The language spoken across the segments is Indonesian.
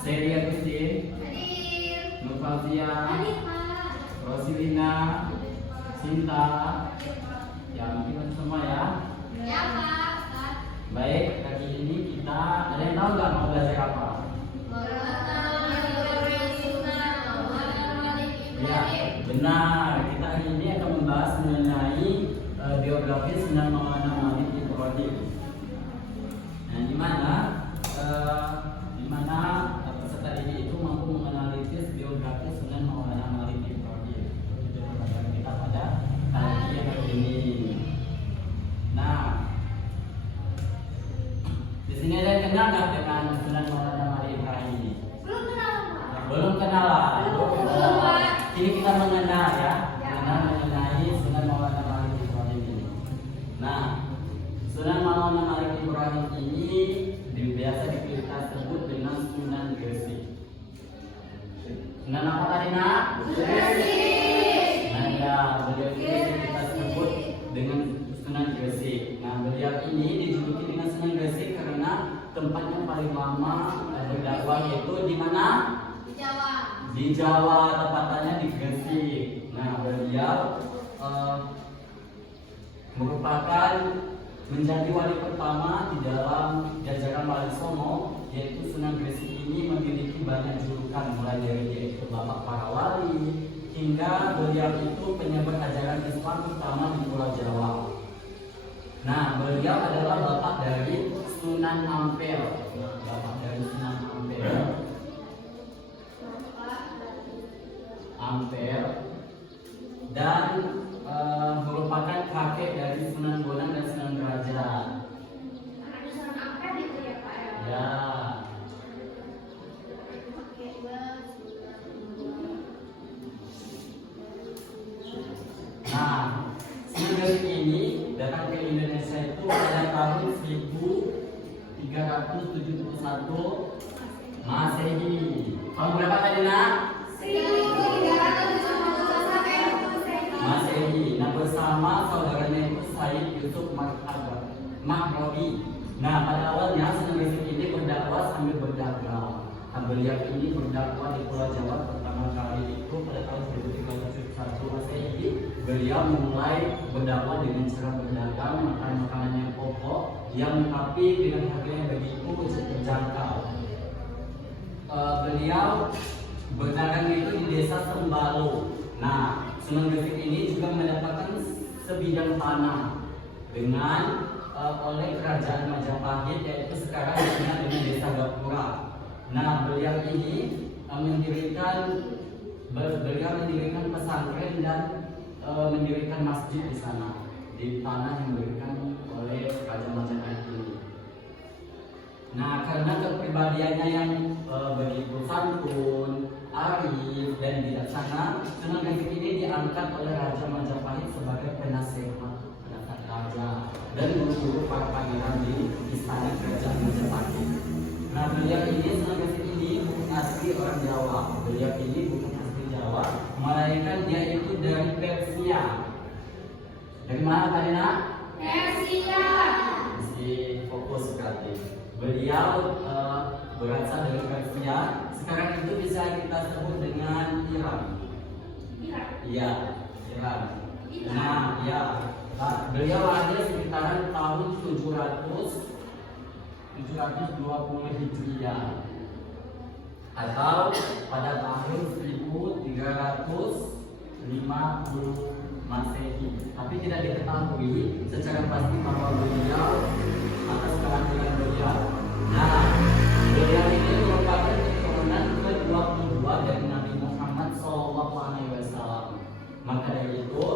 Selia Gusti, Hadir. Nurfazia, Hadir, Pak. Rosilina, Sinta, ya mungkin semua ya. Ya, Pak. Ustaz. Baik, kali ini kita ada yang tahu nggak mau belajar apa? Ya, benar. Kita hari ini akan membahas mengenai biografi Sunan Maulana Malik Ibrahim. Nah, di mana peserta didik itu mampu menganalisis biografi Sunan Maulana Malik Ibrahim. Itu pelajaran kita pada hari ini. Nah, di sini ada yang kenal nggak dengan Sunan Maulana Malik Ibrahim ini? Belum kenal, Pak. Belum kenal lah. Belum, Pak. Ini kita mengenal ya, mengenal mengenai Sunan Maulana Malik Ibrahim ini. Nah, Sunan Maulana Malik Ibrahim ini biasa kita sebut dengan Sunan Gresik. Sunan apa tadi nak? Gresik. Nah ya, beliau ini kita sebut dengan Sunan Gresik. Nah, beliau ini dijuluki dengan Sunan Gresik karena tempatnya paling lama berdakwah yaitu di mana? Di Jawa. Di Jawa, tepatnya di Gresik. Nah, beliau merupakan menjadi wali pertama di dalam jajaran Wali Songo, yaitu Sunan Gresik ini memiliki banyak julukan mulai dari yaitu Bapak para Wali hingga beliau itu penyebar ajaran Islam pertama di Pulau Jawa. Nah, beliau adalah bapak dari Sunan Ampel. Nah, bapak dari Sunan Ampel dan merupakan kakek dari Sunan Bonang dan Sunan Derajat. Ada Sunan Ampel itu ya, Pak ya? Ya. Nah, Sunan Gresik ini datang ke Indonesia itu pada tahun 1371 Masehi. Tahun berapa tadi nak? 1371 Masehi. Nah, bersama saudaranya itu Said Yusuf Mahrawi. Nah, pada awalnya Sunan Gresik ini berdakwah sambil berdagang. Nah, beliau ini berdakwah di Pulau Jawa pertama kali itu pada tahun 1371 Masehi. Beliau mulai berdakwah dengan cara berdagang makanan-makanan yang pokok yang tapi dengan harga yang begitu terjangkau. Beliau berdagang itu di desa Sembalo. Nah, Sunan Gresik ini juga mendapatkan sebidang tanah dengan oleh kerajaan Majapahit, yaitu sekarang dikenal dengan desa Gapura. Nah, beliau ini mendirikan pesantren dan mendirikan masjid di sana di tanah yang diberikan oleh kerajaan Majapahit ini. Nah, karena kepribadiannya yang begitu santun, arif dan bijaksana, Sunan Gresik ini diangkat oleh Raja Majapahit sebagai penasehat raja dan guru-guru para pangeran di istana kerajaan Majapahit. Nah, beliau ini Sunan Gresik ini bukan asli orang Jawa. Beliau ini bukan asli Jawa, melainkan dia itu dari Persia. Dari mana tadi nak? Persia. Mesti fokus berarti. Beliau berasal dari Persia. Sekarang itu bisa kita sebut dengan Iran. Iya, Iran. Nah, ya. Beliau lahir sekitaran tahun 720 Hijriah atau pada tahun 1350 Masehi. Tapi tidak diketahui secara pasti bahwa beliau atas kelahiran beliau. Nah, beliau ini merupakan keturunan ke-22 dari Nabi Muhammad SAW. Maka dari itu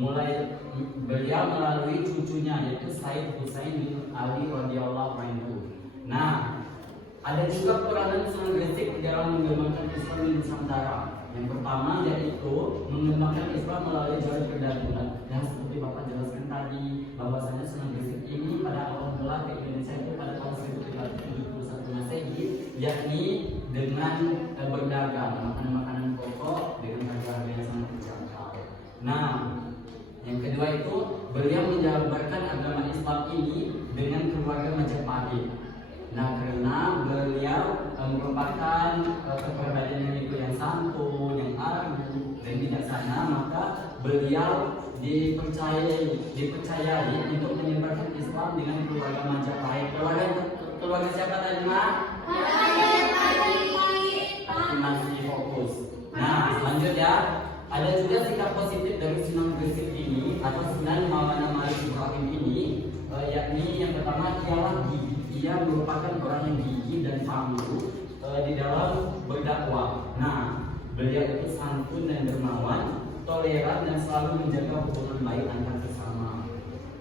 mulai beliau melalui cucunya yaitu Said Husain bin Ali radhiyallahu anhu. Nah, ada juga peranan Sunan Gresik dalam mengembangkan Islam di Nusantara. Yang pertama yaitu mengembangkan Islam melalui jalur perdagangan. Yang seperti Bapak jelaskan tadi, bahwasanya Sunan Gresik ini pada awal mula ke Indonesia itu pada tahun 1371 Masehi, yakni dengan berdagang makanan-makanan pokok dengan harga yang sangat terjangkau. Nah, yang kedua itu beliau menjabarkan agama Islam ini dengan keluarga Majapahit. Nah, karena beliau merupakan dan bijaksana, maka beliau dipercayai untuk menyebarkan Islam dengan keluarga Majapahit. Keluarga siapa tadi, Mak? Masih fokus. Nah, lanjut ya. Ada juga sikap positif dari Sunan Gresik ini atau Sunan Maulana Malik Ibrahim ini, yakni yang pertama ialah gigih. Ia merupakan orang yang gigih dan tangguh di dalam berdakwah. Nah, beliau itu santun dan dermawan, toleran dan selalu menjaga hubungan baik antar sesama.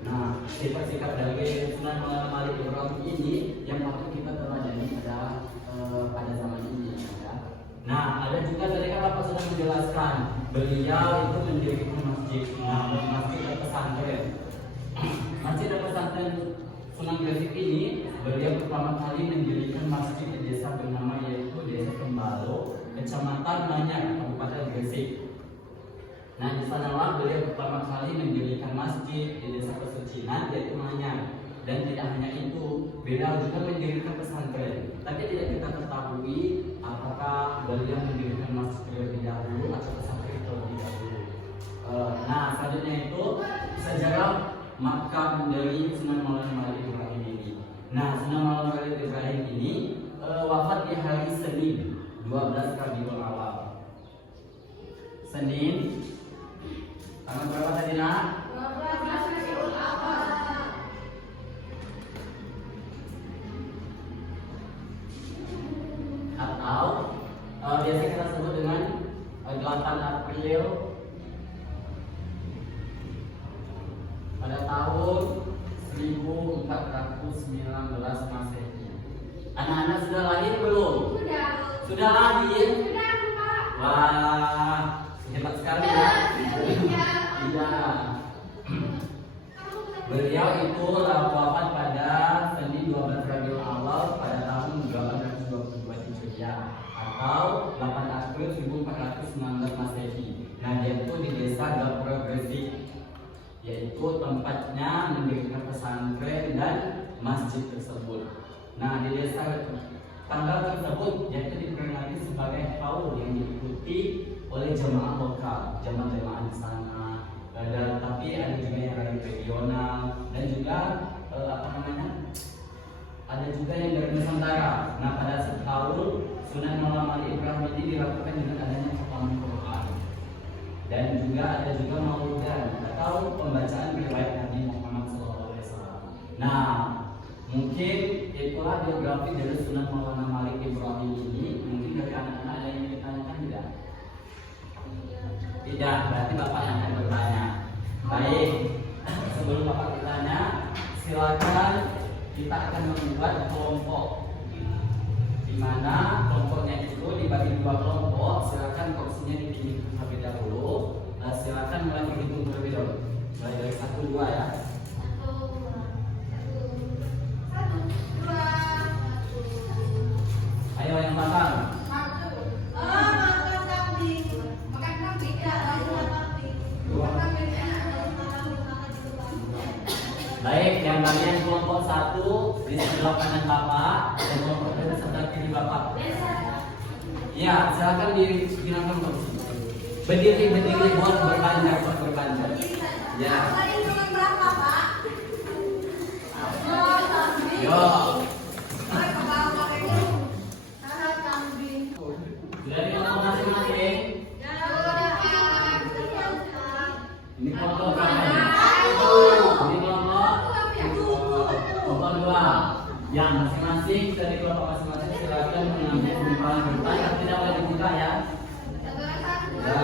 Nah, sifat-sifat dari Sunan Maulana Malik Ibrahim ini yang patut kita teladani pada zaman ini. Nah, ada juga tadi kan Bapak sudah menjelaskan beliau itu mendirikan masjid, masjid dan pesantren. Masjid dan pesantren Sunan Gresik ini beliau pertama kali mendirikan masjid di desa bernama yaitu Desa Kembalo, Kecamatan Manyar, Kabupaten Gresik. Nah, di sanalah beliau pertama kali mendirikan masjid di desa pesucinan yaitu Manyar. Dan tidak hanya itu, beliau juga mendirikan pesantren. Tapi tidak kita ketahui apakah beliau mendirikan masjid terlebih dahulu atau pesantren terlebih dahulu. Nah, selanjutnya itu sejarah makam dari Sunan Maulana Malik Ibrahim ini. Nah, Sunan Maulana Malik Ibrahim ini wafat di hari Senin 12 Rabiul Awal. Senin tanggal berapa tadi, Nak? 12 Rabiul Awal. Atau biasa kita sebut dengan 8 April pada tahun 1419 Masehi. Anak-anak sudah lahir belum? Sudah. Sudah lahir? Sudah, Pak. Wah, hebat sekali ya. Iya. Beliau itu wafat pada Senin 12 Rabiul Awal pada tahun 1822 Hijriah atau 8 April 1419 Masehi. Nah, dia itu di desa Gapura Gresik, yaitu tempatnya mendirikan pesantren dan masjid tersebut. Nah, di desa tanggal tersebut yaitu diperingati sebagai haul yang diikuti oleh jemaah lokal, jemaah di sana. Dan tapi ada juga yang dari regional dan juga ada juga yang dari Nusantara. Nah, pada setahun Sunan Maulana Malik Ibrahim ini dilakukan dengan adanya khataman Quran dan juga ada juga maulidan atau pembacaan riwayat Nabi Muhammad SAW. Nah, mungkin itulah biografi dari Sunan Maulana Malik Ibrahim ini. Mungkin dari anak-anak ada yang ditanyakan tidak? Tidak, berarti Bapak yang akan bertanya. Baik, sebelum Bapak bertanya, silakan kita akan membuat kelompok, di mana kelompoknya itu dibagi 2 kelompok. Silakan kursinya dipilih terlebih dahulu. Silakan mulai berhitung terlebih dahulu. Mulai dari 1, 2 ya. 1, 2. Ayo yang pasang. Baik, yang bagian kelompok 1 di sebelah kanan Bapak dan kelompok 2 di sebelah kiri Bapak. Ya, silakan digunakan kursi. Berdiri buat berbanjar. Ya. Yo. Sudah di kelompok masing-masing. Ini kelompok kanan. Ini kelompok 2. Yang masing-masing dari kelompok masing-masing silakan mengambil gumpalan kertas yang tidak boleh dibuka ya. Ya.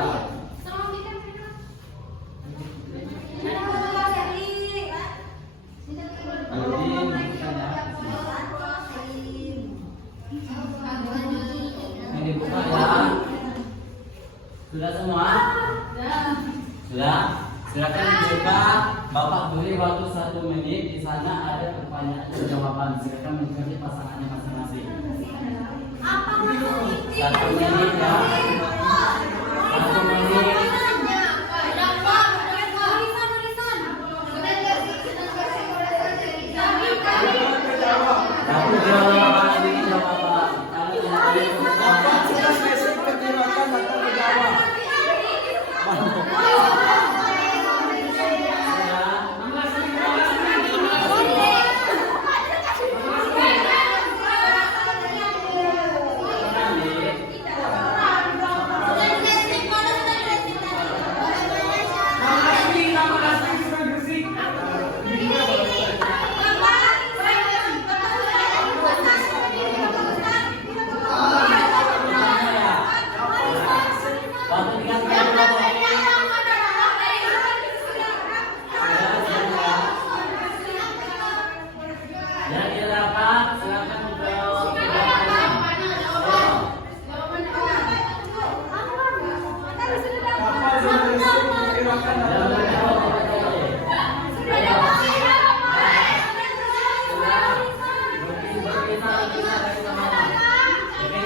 Ini dibuka ya. Sudah semua? Sudah. Silakan dibuka. Bapak beri waktu 1 menit. Di sana ada pertanyaan dan jawaban. Silakan mengikuti pasangannya masing-masing. 1 menit ya. 1 menit. Aku jawaban ini jawaban.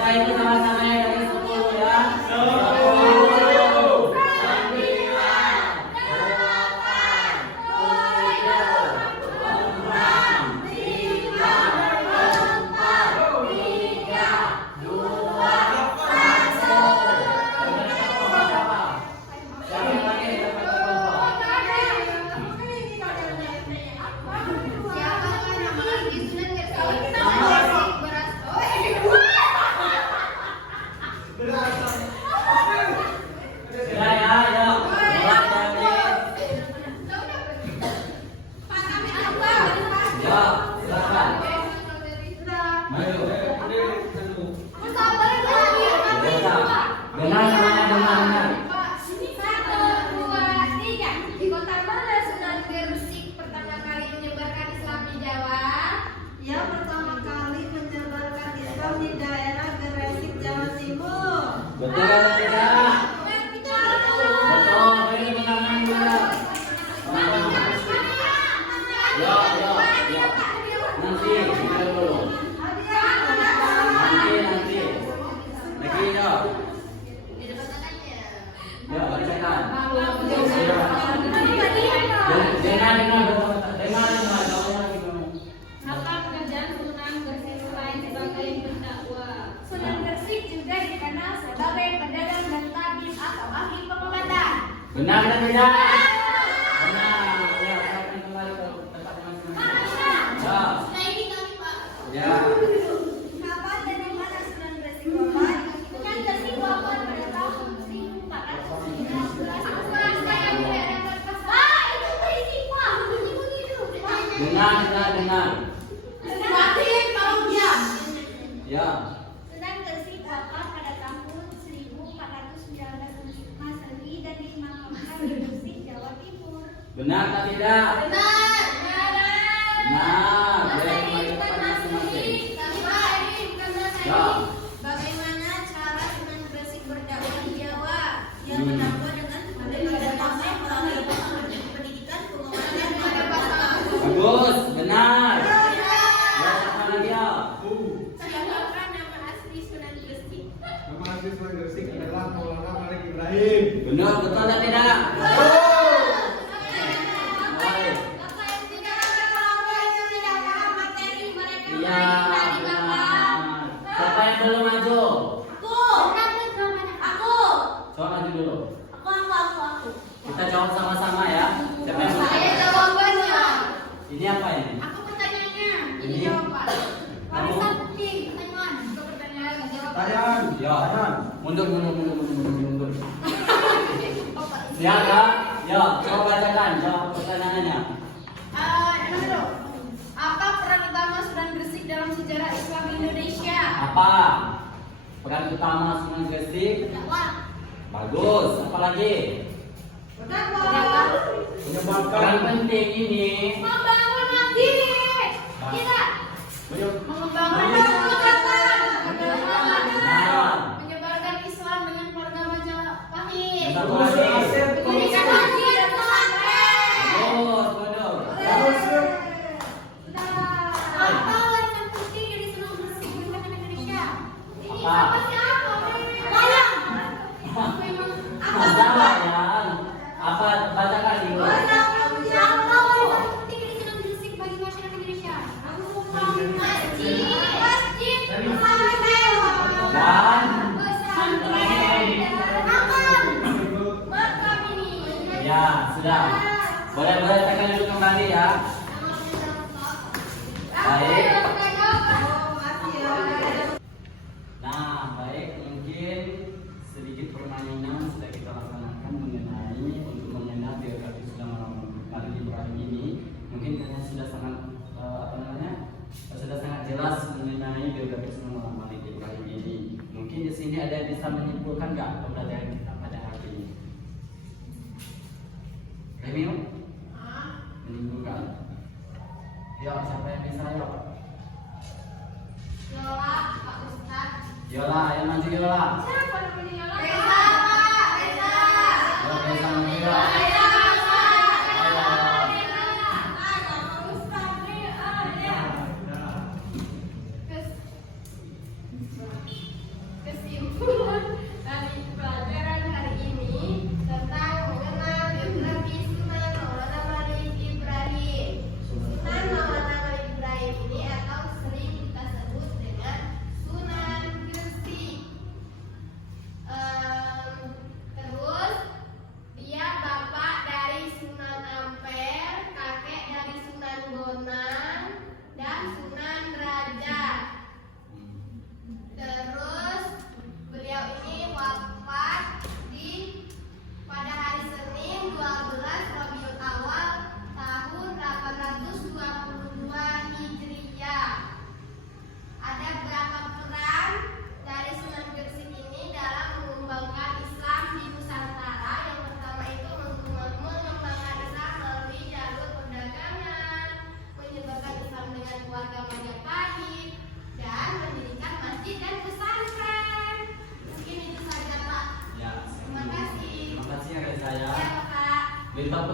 itu sama-sama ya dari 10 ya. 1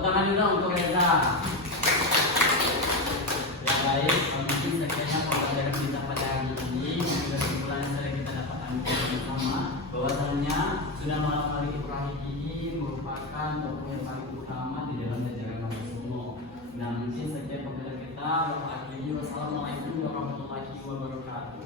tangan dulu untuk Reza. Ya guys, mungkin sekian pelajaran kita pada hari ini. Juga kesimpulan yang sudah kita dapat ambil bersama bahwasannya sudah malam hari Ibrahim ini merupakan dokumen paling utama di dalam ajaran kami semua. Nah, mungkin sekian pembelajaran kita. Wassalamualaikum warahmatullahi wabarakatuh.